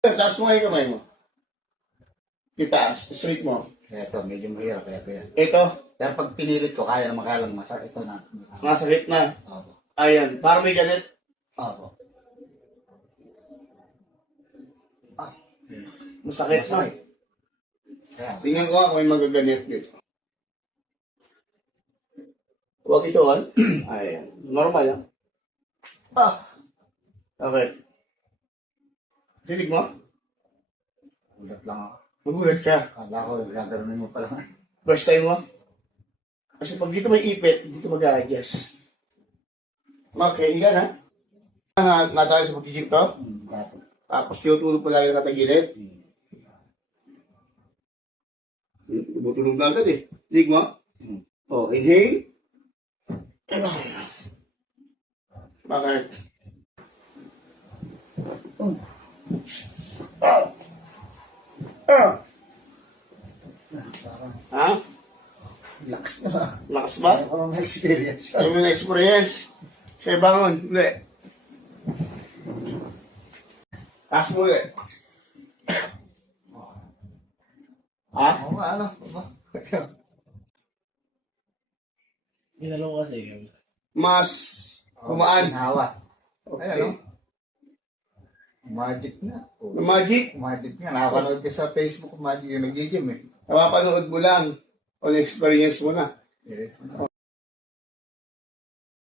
Taas mo nga yung kamay mo. Itaas. Straight mo. Ito, medyo mahirap. Kaya. Ito. Pero pag pinilit ko, kaya naman kaya lang ito na. Masakit na. Opo. Ayan. Parang may ganit. Opo. Ah, Masakit na. masakit. Kaya, Tingnan ko ako may magaganit dito. Huwag ito, ha? Ayan. Normal, ha? Okay. Tinig mo? ulat lang ako. Magulat ka. Kala ko, gagarunin mo pa lang. First time mo? Kasi pag dito may ipit, dito mag-a-adjust. Okay, igan, ha? Na tayo sa pag-gym to. Dapat. Tapos tinutulog pa lagi na katagilid. Tumutulog na agad eh. Tinig mo? Oh, inhale. Exhale. Bakit? Ha? Relax na. Lakas ba? Ako nung na-experience. Ano mo na-experience? Siya bangon. Uli. Taas mo uli. Ha? Oo nga, ano? Ginalaw kasi yun. Mas kumaan. Hawa. Ay, Okay. ano? Magic na. Na magic, Magic nga. Nakapanood ka sa Facebook, magic yung nag-gym eh. napapanood mo lang o na-experience mo na. Eh,